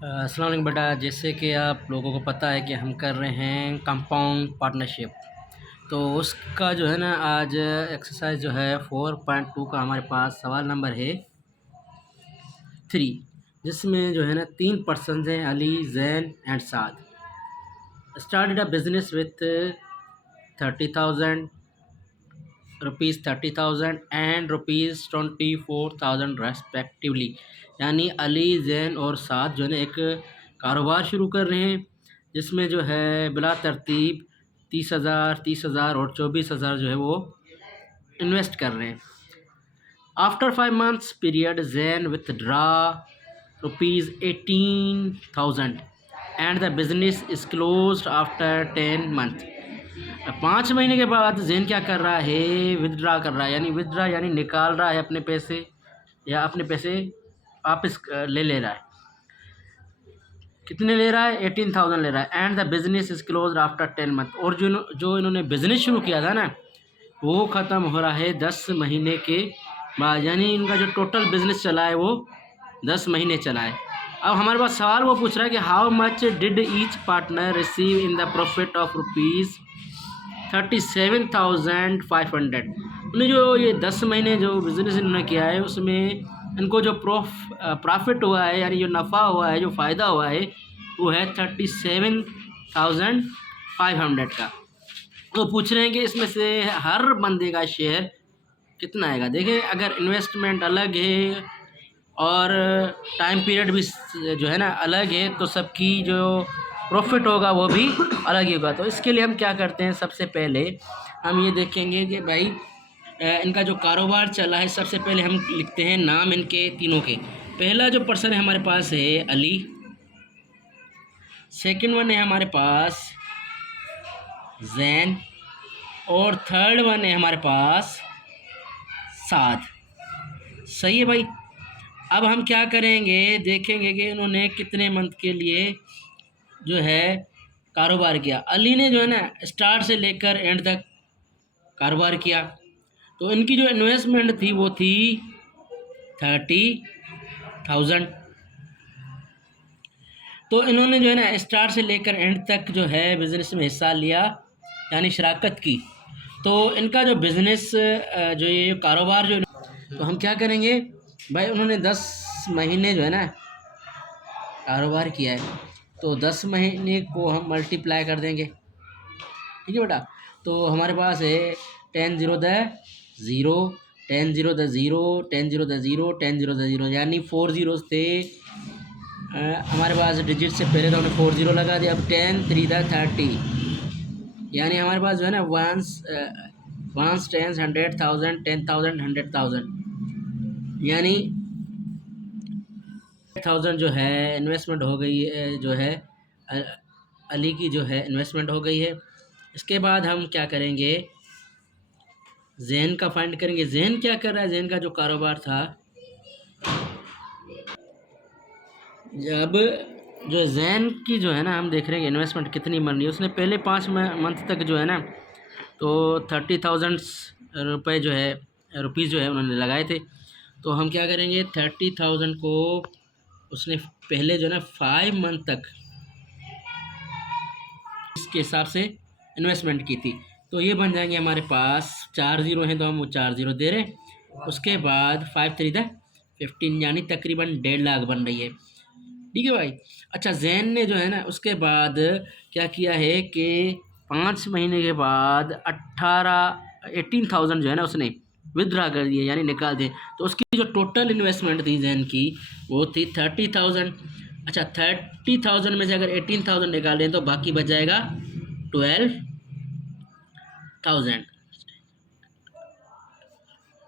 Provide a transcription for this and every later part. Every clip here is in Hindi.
अस्सलाम वालेकुम बेटा। जैसे कि आप लोगों को पता है कि हम कर रहे हैं कंपाउंड पार्टनरशिप। तो उसका जो है ना आज एक्सरसाइज जो है 4.2 का हमारे पास सवाल नंबर है 3, जिसमें जो है ना 3 पर्सन हैं, Ali, Jain and Saad. Started a business with 30,000 rupees, 30,000 and rupees 24,000 respectively. यानी अली, जैन और साद जो है ना एक कारोबार शुरू कर रहे हैं, जिसमें जो है बिला तरतीब 30,000 और 24,000 जो है वो इन्वेस्ट कर रहे हैं। After 5 months period Jain withdraw rupees 18,000 and the business is closed after 10 month. 5 महीने के बाद जैन क्या कर रहा है, विदड्रा कर रहा है। यानी विदड्रा यानी निकाल रहा है अपने पैसे, या अपने पैसे वापस ले रहा है। कितने ले रहा है? 18,000 ले रहा है। And the business is close after 10 month. और जो इन्होंने बिजनेस शुरू किया था ना, वो ख़त्म हो रहा है 10 महीने के बाद। यानी इनका जो टोटल बिजनेस चला है वो 10 महीने चला है। अब हमारे पास सवाल वो पूछ रहा है कि how much did each partner receive in the profit of rupees 37,500। उन्हें जो ये 10 महीने जो बिज़नेस इन्होंने किया है उसमें इनको जो प्रॉफिट हुआ है, यानी जो नफ़ा हुआ है, जो फ़ायदा हुआ है, वो है 37,500 का। तो पूछ रहे हैं कि इसमें से हर बंदे का शेयर कितना आएगा। देखिए, अगर इन्वेस्टमेंट अलग है और टाइम पीरियड भी जो है ना अलग है, तो सबकी जो प्रॉफिट होगा वो भी अलग ही होगा। तो इसके लिए हम क्या करते हैं, सबसे पहले हम ये देखेंगे कि भाई इनका जो कारोबार चला है, सबसे पहले हम लिखते हैं नाम इनके तीनों के। पहला जो पर्सन है हमारे पास है अली, सेकंड वन है हमारे पास जैन, और थर्ड वन है हमारे पास साद। सही है भाई। अब हम क्या करेंगे, देखेंगे कि इन्होंने कितने मंथ के लिए जो है कारोबार किया। अली ने जो है ना स्टार्ट से लेकर एंड तक कारोबार किया। तो इनकी जो इन्वेस्टमेंट थी वो थी 30,000। तो इन्होंने जो है ना स्टार्ट से लेकर एंड तक जो है बिज़नेस में हिस्सा लिया, यानी शराकत की। तो इनका जो बिज़नेस जो ये कारोबार जो, तो हम क्या करेंगे भाई, उन्होंने 10 महीने जो है ना कारोबार किया है, तो 10 महीने को हम मल्टीप्लाई कर देंगे। ठीक है बेटा। तो हमारे पास है 10 0 द 0, 10 0 द 0, 10 0 द 0, 10 0 द 0, यानी 4 ज़ीरोज़ थे हमारे पास डिजिट से पहले, तो हमने 4 ज़ीरो लगा दिया। अब 10 3 द 30, यानी हमारे पास जो है ना वंस 10 100,000, 10,000 100,000, यानी 1000 जो है इन्वेस्टमेंट हो गई है, जो है अली की जो है इन्वेस्टमेंट हो गई है। इसके बाद हम क्या करेंगे, जैन का फाइंड करेंगे। जैन क्या कर रहा है, जैन का जो कारोबार था, जब जो जैन की जो है ना हम देख रहे हैं इन्वेस्टमेंट कितनी बन रही है। उसने पहले 5 मंथ तक जो है ना तो 30,000 रुपये जो है रुपीज़ जो है उन्होंने लगाए थे। तो हम क्या करेंगे, 30,000 को उसने पहले जो है ना 5 मंथ तक इसके हिसाब से इन्वेस्टमेंट की थी। तो ये बन जाएंगे हमारे पास 4 ज़ीरो हैं, तो हम वो 4 ज़ीरो दे रहे हैं। उसके बाद 5 3 द 15, यानी तकरीबन 1.5 लाख बन रही है। ठीक है भाई। अच्छा, जैन ने जो है ना उसके बाद क्या किया है कि 5 महीने के बाद 18,000 जो है ना उसने विदड्रा कर दिए, यानी निकाल दिए। तो उसकी जो टोटल इन्वेस्टमेंट थी जैन की वो थी 30,000। अच्छा, 30,000 में से अगर 18,000 निकाल दें तो बाकी बच जाएगा 12,000।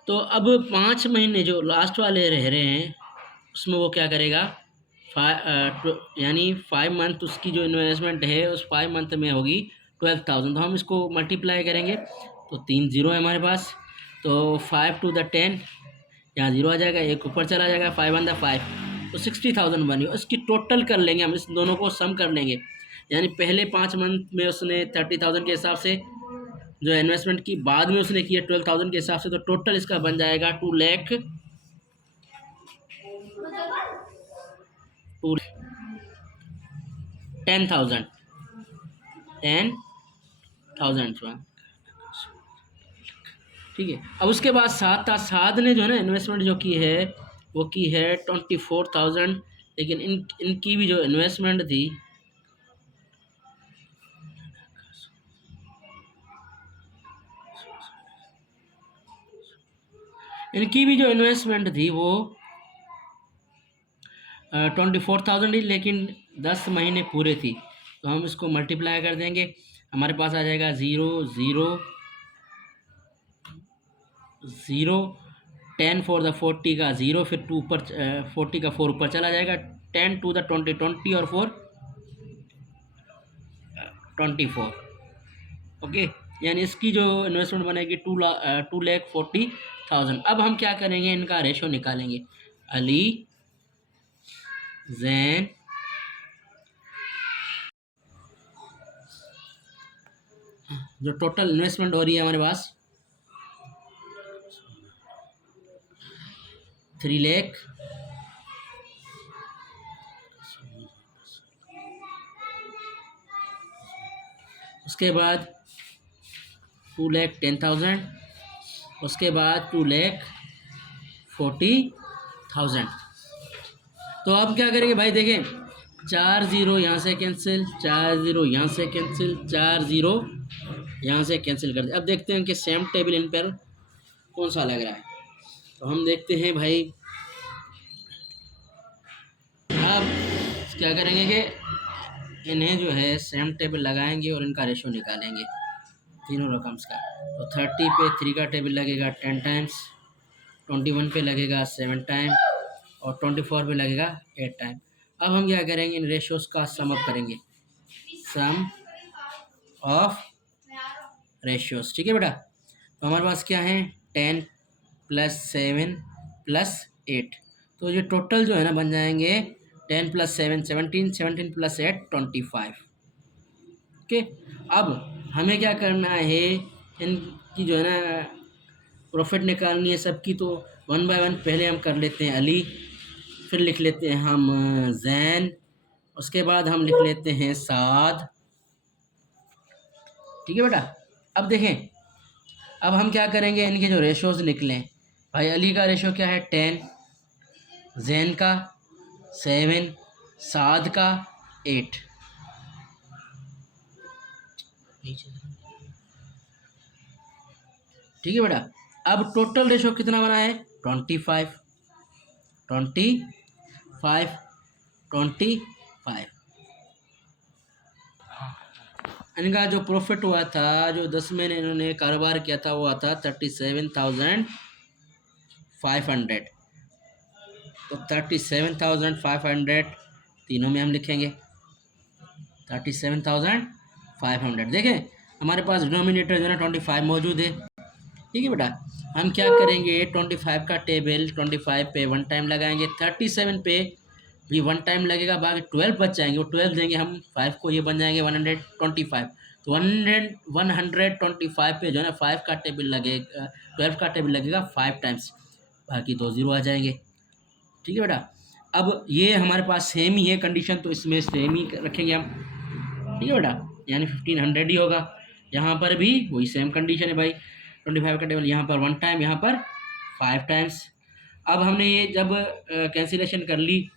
तो अब 5 महीने जो लास्ट वाले रह रहे हैं उसमें वो क्या करेगा, यानी 5 मंथ उसकी जो इन्वेस्टमेंट है उस 5 मंथ में होगी 12,000। तो हम इसको मल्टीप्लाई करेंगे तो 3 ज़ीरो है हमारे पास। तो 5 टू द 10, यहाँ ज़ीरो आ जाएगा, एक ऊपर चला जाएगा, 5 1 द 5, तो 60,000 बनी। इसकी टोटल कर लेंगे हम, इस दोनों को सम कर लेंगे। यानी पहले 5 मंथ में उसने 30,000 के हिसाब से जो इन्वेस्टमेंट की, बाद में उसने किया 12,000 के हिसाब से, तो टोटल इसका बन जाएगा 2 लाख। 10,000 ठीक है। अब उसके बाद साद ने जो है ना इन्वेस्टमेंट जो की है वो की है 24,000, लेकिन इनकी भी जो इन्वेस्टमेंट थी वो 24,000 ही, लेकिन 10 महीने पूरे थी। तो हम इसको मल्टीप्लाई कर देंगे, हमारे पास आ जाएगा 0 0 0 10 फॉर द 40 का 0, फिर 2 ऊपर 40 का 4 ऊपर चला जाएगा, 10 टू द 20 20 और 4 24। ओके, यानी इसकी जो इन्वेस्टमेंट बनेगी 2,40,000। अब हम क्या करेंगे, इनका रेशो निकालेंगे। अली जैन जो टोटल इन्वेस्टमेंट हो रही है हमारे पास 3 लाख, उसके बाद 2,10,000, उसके बाद 2,40,000। तो अब क्या करेंगे भाई, देखें 4 0 यहाँ से कैंसिल, 4 0 यहाँ से कैंसिल, 4 0 यहाँ से कैंसिल कर दे। अब देखते हैं कि सेम टेबल इन पर कौन सा लग रहा है। तो हम देखते हैं भाई, अब क्या करेंगे कि इन्हें जो है सेम टेबल लगाएंगे और इनका रेशो निकालेंगे तीनों रकम्स का। तो 30 पे 3 का टेबल लगेगा 10 टाइम्स, 21 पे लगेगा 7 टाइम और 24 पे लगेगा 8 टाइम। अब हम क्या करेंगे, इन रेशोज़ का सम अप करेंगे, सम ऑफ रेशियोज़। ठीक है बेटा, तो हमारे पास क्या है 10 + 7 + 8, तो ये टोटल जो है ना बन जाएंगे 10 + 7 17, 17 + 8 25। ओके, अब हमें क्या करना है, इनकी जो है ना प्रॉफिट निकालनी है सबकी। तो 1 बाय 1 पहले हम कर लेते हैं अली, फिर लिख लेते हैं हम जैन, उसके बाद हम लिख लेते हैं साद। ठीक है बेटा, अब देखें, अब हम क्या करेंगे, इनके जो रेशोज़ निकलें। भाई अली का रेशो क्या है 10, जैन का 7, साद का 8। ठीक है बेटा, अब टोटल रेशो कितना बना है 25 25 25। इनका जो प्रॉफिट हुआ था, जो 10 महीने इन्होंने कारोबार किया था, वो था 37,500। तो 37,500 तीनों में हम लिखेंगे 37,500। देखें हमारे पास डिनोमिनेटर जो है ना 25 मौजूद है। ठीक है बेटा, हम क्या करेंगे 25 का टेबल 25 पे 1 टाइम लगाएंगे, 37 पे भी 1 टाइम लगेगा, बाकी 12 बच जाएंगे, वो 12 देंगे हम 5 को, ये बन जाएंगे 125। तो 125 पे जो है ना 5 का टेबल लगेगा, 12 का टेबल लगेगा 5 टाइम्स, बाकी 2 0 आ जाएंगे। ठीक है बेटा, अब ये हमारे पास सेम ही है कंडीशन, तो इसमें सेम ही रखेंगे हम। ठीक है बेटा, यानी 1500 ही होगा। यहाँ पर भी वही सेम कंडीशन है भाई, 25 का टेबल यहाँ पर 1 टाइम, यहाँ पर 5 टाइम्स। अब हमने ये जब कैंसिलेशन कर ली,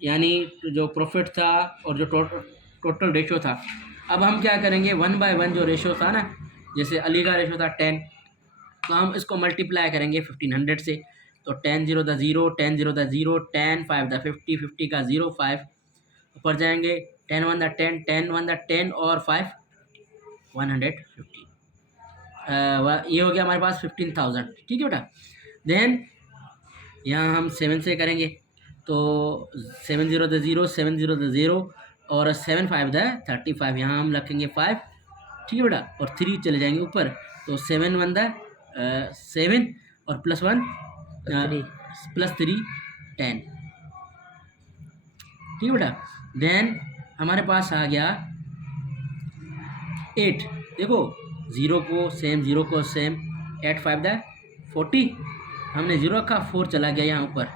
यानी जो प्रॉफिट था और जो टोटल रेशो था, अब हम क्या करेंगे 1 बाय 1 जो रेशो था ना, जैसे अली का रेशो था 10, तो हम इसको मल्टीप्लाई करेंगे 1500 से। तो 10 0 द 0, 10 0 द 0, 10 5 द 50, 50 का 0 5 ऊपर जाएंगे, 10 1 द 10, 10 1 द 10 और 5 150। ये हो गया हमारे पास 15,000। ठीक है बेटा, देन यहाँ हम 7 से करेंगे, तो 7 0 द 0, 7 0 द 0 और 7 5 द 35, यहाँ हम रखेंगे 5। ठीक है बेटा, और 3 चले जाएंगे ऊपर, तो 7 1 द 7 और +1 +3 10। ठीक है बेटा, देन हमारे पास आ गया 8। देखो 0 को सेम, 0 को सेम, 8 5 द 40, हमने 0 रखा, 4 चला गया यहाँ ऊपर,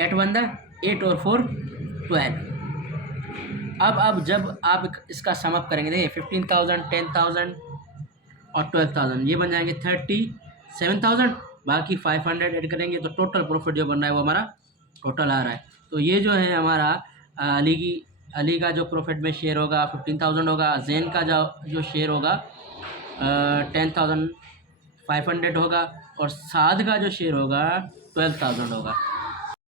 8 1 द 8 और 4 12। अब जब आप इसका सम अप करेंगे, देखिए 15,000, 10,000 और 12,000, ये बन जाएंगे 37,000। बाकी 500 ऐड करेंगे तो टोटल प्रॉफिट जो बन रहा है वो हमारा टोटल आ रहा है। तो ये जो है हमारा अली का जो प्रॉफिट में शेयर होगा 15,000 होगा, जैन का जो शेयर होगा 10,500 होगा, और साद का जो शेयर होगा 12,000 होगा।